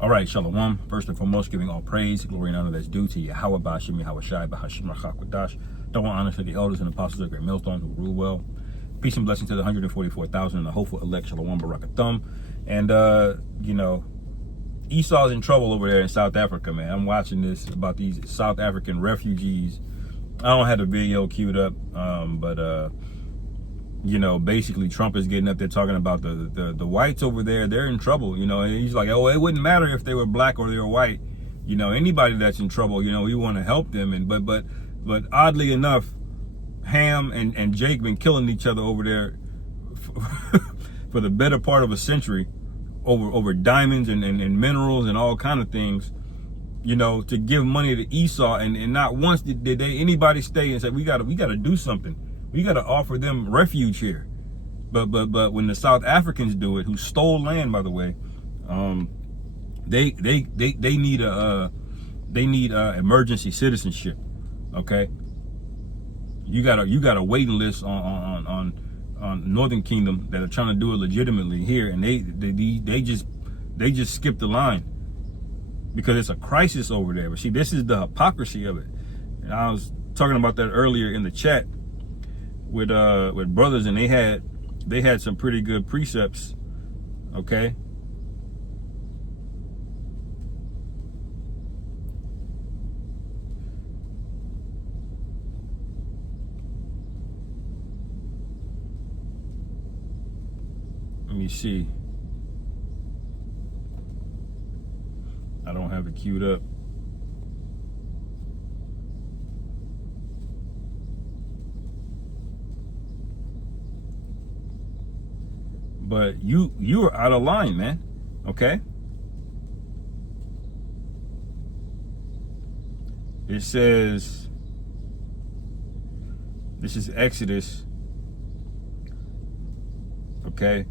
All right, Shalom. First and foremost, giving all praise, glory, and honor that's due to Yahweh Bashim, Yahweh Shai, Bahashim Rachakwadash. Double honor to the elders and apostles of Great Millstone who rule well. Peace and blessing to the 144,000 and the hopeful elect, Shalom Barakathum. And, Esau's in trouble over there in South Africa, man. I'm watching this about these South African refugees. I don't have the video queued up, basically Trump is getting up there talking about the whites over there. They're in trouble, and he's like, oh, it wouldn't matter if they were black or they were white. Anybody that's in trouble, we want to help them. And but oddly enough, Ham and Jake been killing each other over there for the better part of a century over diamonds and minerals and all kind of things, to give money to Esau. And not once did anybody stay and say, we gotta do something. We got to offer them refuge here. But when the South Africans do it, who stole land, by the way, they need emergency citizenship. Okay, you got a waiting list on Northern Kingdom that are trying to do it legitimately here, and they just skip the line because it's a crisis over there. But see, this is the hypocrisy of it. And I was talking about that earlier in the chat with brothers, and they had some pretty good precepts. Okay, let me see. I don't have it queued up. But you are out of line, man. Okay. It says, this is Exodus. Okay.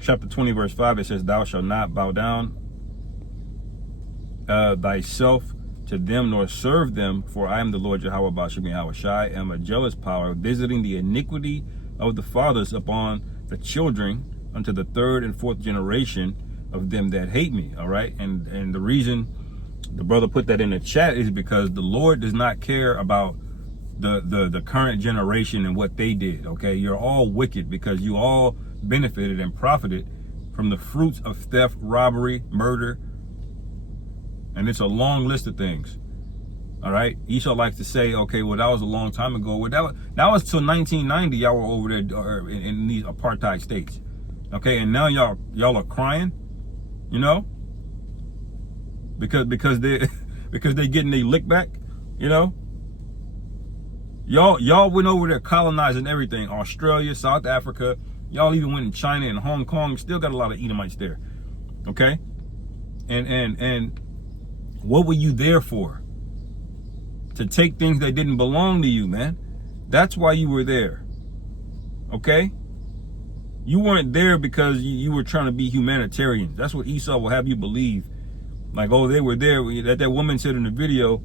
Chapter 20, verse 5. It says, "Thou shalt not bow down thyself to them, nor serve them, for I am the Lord Yahweh Bashim Yahweh Shai, am a jealous power, visiting the iniquity of the fathers upon the children unto the third and fourth generation of them that hate me." All right, and the reason the brother put that in the chat is because the Lord does not care about the current generation and what they did. Okay, you're all wicked because you all benefited and profited from the fruits of theft, robbery, murder. And it's a long list of things. All right. Esau likes to say, okay, well, that was a long time ago. Well, that was till 1990. Y'all were over there in these apartheid states. Okay. And now y'all are crying, because they're getting their lick back, Y'all went over there colonizing everything. Australia, South Africa. Y'all even went in China and Hong Kong. Still got a lot of Edomites there. Okay. And what were you there for? To take things that didn't belong to you, man. That's why you were there. Okay? You weren't there because you were trying to be humanitarian. That's what Esau will have you believe. Like, oh, they were there. That woman said in the video,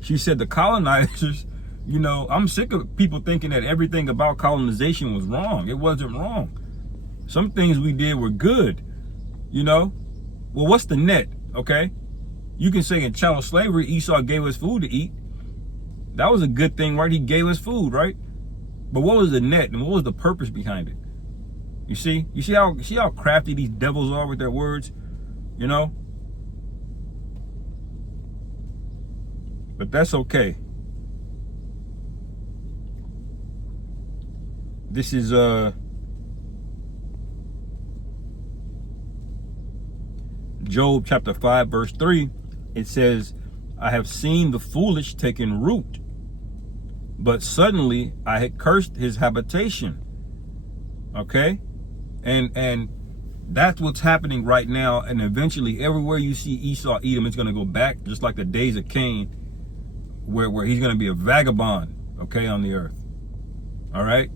she said the colonizers, I'm sick of people thinking that everything about colonization was wrong. It wasn't wrong. Some things we did were good. Well, what's the net? Okay? You can say in chattel slavery, Esau gave us food to eat. That was a good thing, right? He gave us food, right? But what was the net and what was the purpose behind it? You see how crafty these devils are with their words, But that's okay. This is Job chapter 5, verse 3. It says, "I have seen the foolish taking root, but suddenly I had cursed his habitation." Okay? And that's what's happening right now. And eventually everywhere you see Esau, Edom, it's going to go back just like the days of Cain, where he's going to be a vagabond, okay, on the earth. All right?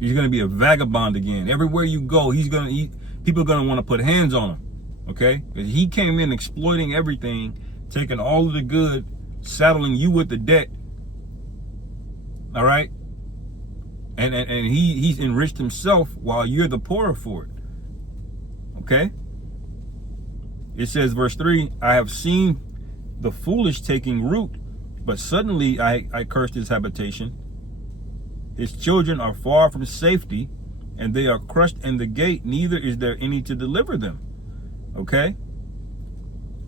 He's going to be a vagabond again. Everywhere you go, people are going to want to put hands on him. Okay? Because he came in exploiting everything, taking all of the good, saddling you with the debt. All right? And he's enriched himself while you're the poorer for it. Okay? It says, verse 3, I have seen the foolish taking root, but suddenly I cursed his habitation. His children are far from safety, and they are crushed in the gate, neither is there any to deliver them. Okay?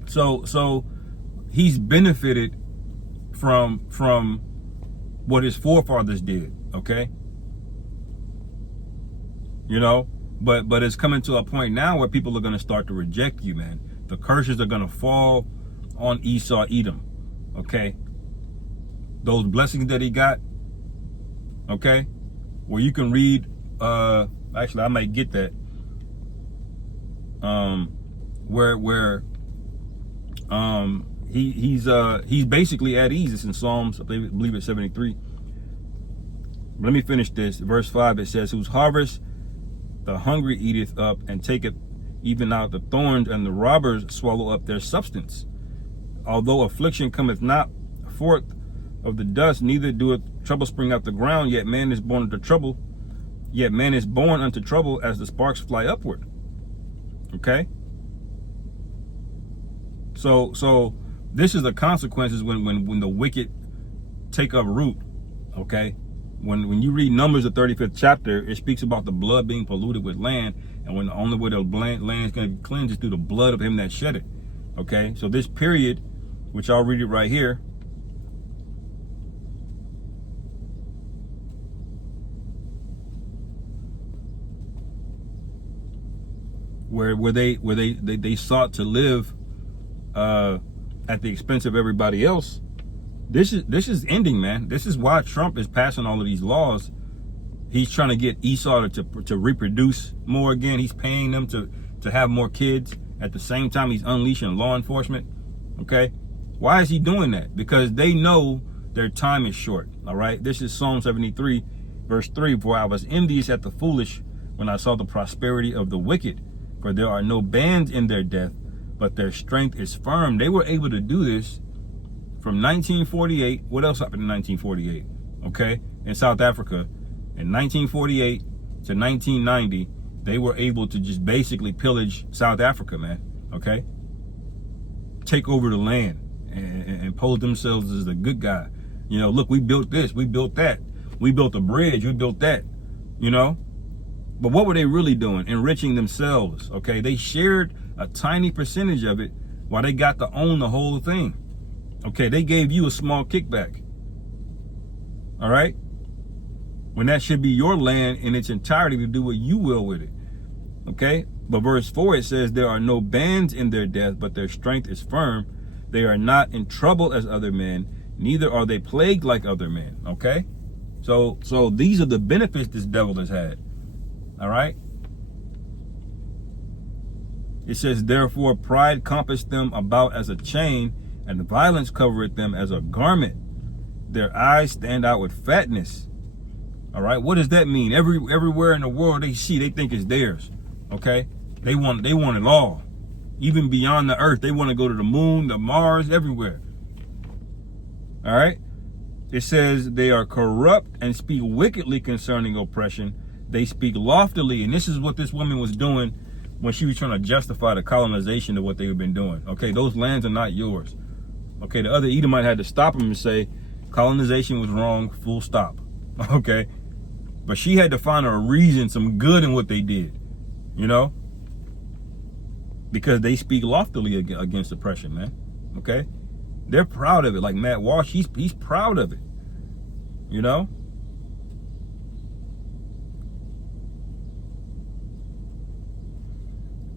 So he's benefited from what his forefathers did, okay? You know, but it's coming to a point now where people are going to start to reject you, man. The curses are going to fall on Esau, Edom, okay? Those blessings that he got, okay? Where you can read, actually I might get that, where he's basically at ease. It's in Psalms, I believe it's 73. Let me finish this. Verse 5, it says, whose harvest the hungry eateth up, and taketh even out the thorns, and the robbers swallow up their substance. Although affliction cometh not forth of the dust, neither doeth trouble spring out the ground, yet man is born unto trouble. Yet man is born unto trouble as the sparks fly upward. Okay? So this is the consequences when the wicked take up root. Okay? When you read Numbers, the 35th chapter, it speaks about the blood being polluted with land, and when the only way the land is going to be cleansed is through the blood of him that shed it. Okay, so this period, which I'll read it right here, where they sought to live at the expense of everybody else. This is ending, man. This is why Trump is passing all of these laws. He's trying to get Esau to reproduce more again. He's paying them to have more kids. At the same time, he's unleashing law enforcement. Okay? Why is he doing that? Because they know their time is short. All right? This is Psalm 73, verse 3. For I was envious at the foolish when I saw the prosperity of the wicked. For there are no bands in their death, but their strength is firm. They were able to do this from 1948. What else happened in 1948? Okay, in South Africa, in 1948 to 1990, they were able to just basically pillage South Africa, man. Okay, take over the land and pose themselves as the good guy. You know, look, we built this, we built that, we built a bridge, we built that. You know, but what were they really doing? Enriching themselves. Okay, they shared a tiny percentage of it while they got to own the whole thing. Okay, they gave you a small kickback. All right? When that should be your land in its entirety to do what you will with it. Okay? But verse 4, it says, there are no bands in their death, but their strength is firm. They are not in trouble as other men, neither are they plagued like other men. Okay? So these are the benefits this devil has had. All right? It says, therefore pride compassed them about as a chain, and violence covereth them as a garment. Their eyes stand out with fatness. All right, what does that mean? Everywhere in the world they see, they think it's theirs. Okay, they want it all, even beyond the earth. They want to go to the moon, the Mars, everywhere. All right, it says they are corrupt and speak wickedly concerning oppression. They speak loftily, and this is what this woman was doing when she was trying to justify the colonization of what they've been doing. Okay, those lands are not yours. Okay, the other Edomite had to stop him and say, colonization was wrong, full stop. Okay, but she had to find a reason, some good in what they did, you know, because they speak loftily against oppression, man. Okay, they're proud of it. Like Matt Walsh, he's proud of it, you know.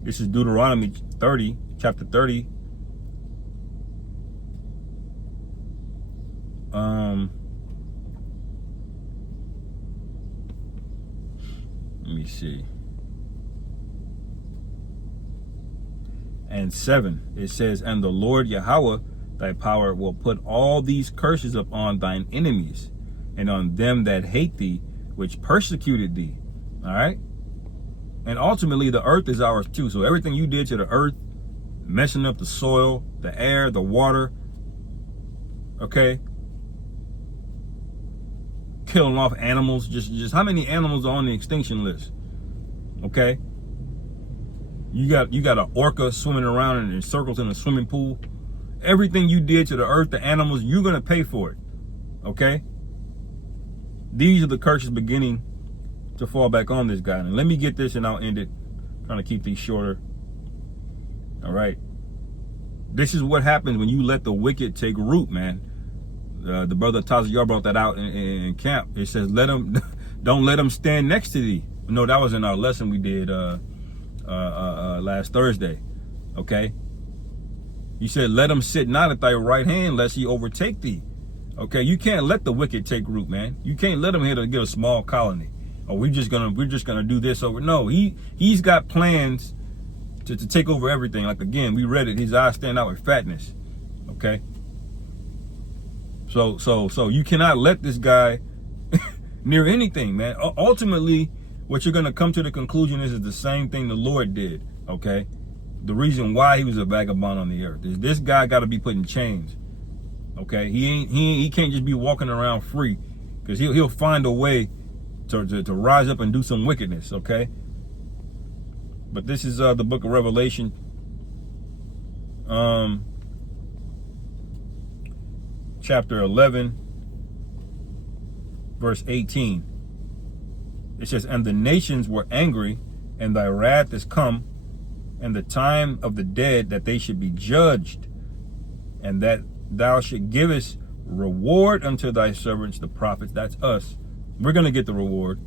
This is Deuteronomy 30, chapter 30. Let me see. And 7, it says, and the Lord Yahweh, thy power, will put all these curses upon thine enemies, and on them that hate thee, which persecuted thee. All right? And ultimately, the earth is ours too. So everything you did to the earth, messing up the soil, the air, the water, okay? Killing off animals, just how many animals are on the extinction list? Okay? You got an orca swimming around in circles in a swimming pool. Everything you did to the earth, the animals, you're gonna pay for it. Okay? These are the curses beginning to fall back on this guy. And let me get this and I'll end it. I'm trying to keep these shorter. All right. This is what happens when you let the wicked take root, man. The brother Tazayar brought that out in camp. It says, don't let them stand next to thee. No, that was in our lesson we did last Thursday. Okay. He said, let them sit not at thy right hand, lest he overtake thee. Okay, you can't let the wicked take root, man. You can't let them here to get a small colony. Or we're just gonna do this over. No, he's got plans to take over everything. Like again, we read it. His eyes stand out with fatness. Okay. So you cannot let this guy near anything, man. Ultimately, what you're gonna come to the conclusion is the same thing the Lord did. Okay. The reason why he was a vagabond on the earth is this guy got to be put in chains. Okay, he can't just be walking around free, because he'll find a way to rise up and do some wickedness. Okay, but this is the book of Revelation, chapter 11, verse 18. It says, and the nations were angry, and thy wrath is come, and the time of the dead that they should be judged, and that thou should givest reward unto thy servants, the prophets. That's us. We're going to get the reward.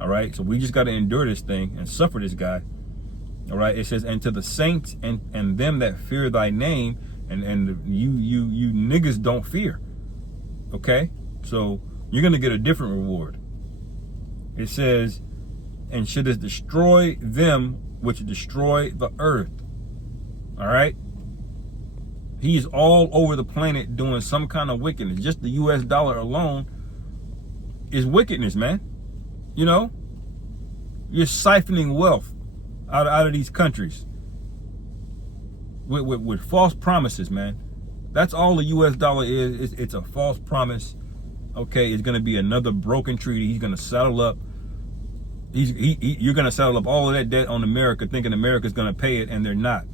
All right. So we just got to endure this thing and suffer this guy. All right. It says, and to the saints and them that fear thy name, and you niggas don't fear. Okay. So you're going to get a different reward. It says, and shouldest destroy them which destroy the earth. All right. He's all over the planet doing some kind of wickedness. Just the US dollar alone is wickedness, man. You know, you're siphoning wealth out of these countries with false promises, man. That's all the US dollar is. It's a false promise. Okay, it's going to be another broken treaty. He's going to settle up. You're going to settle up all of that debt on America, thinking America's going to pay it, and they're not.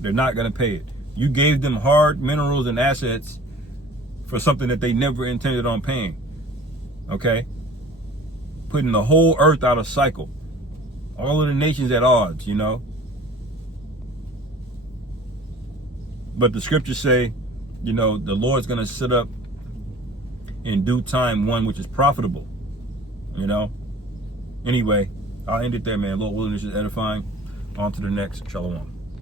They're not going to pay it. You gave them hard minerals and assets for something that they never intended on paying. Okay? Putting the whole earth out of cycle. All of the nations at odds, you know? But the scriptures say, you know, the Lord's going to set up in due time one which is profitable. You know? Anyway, I'll end it there, man. Lord willing, this is edifying. On to the next. Shalom.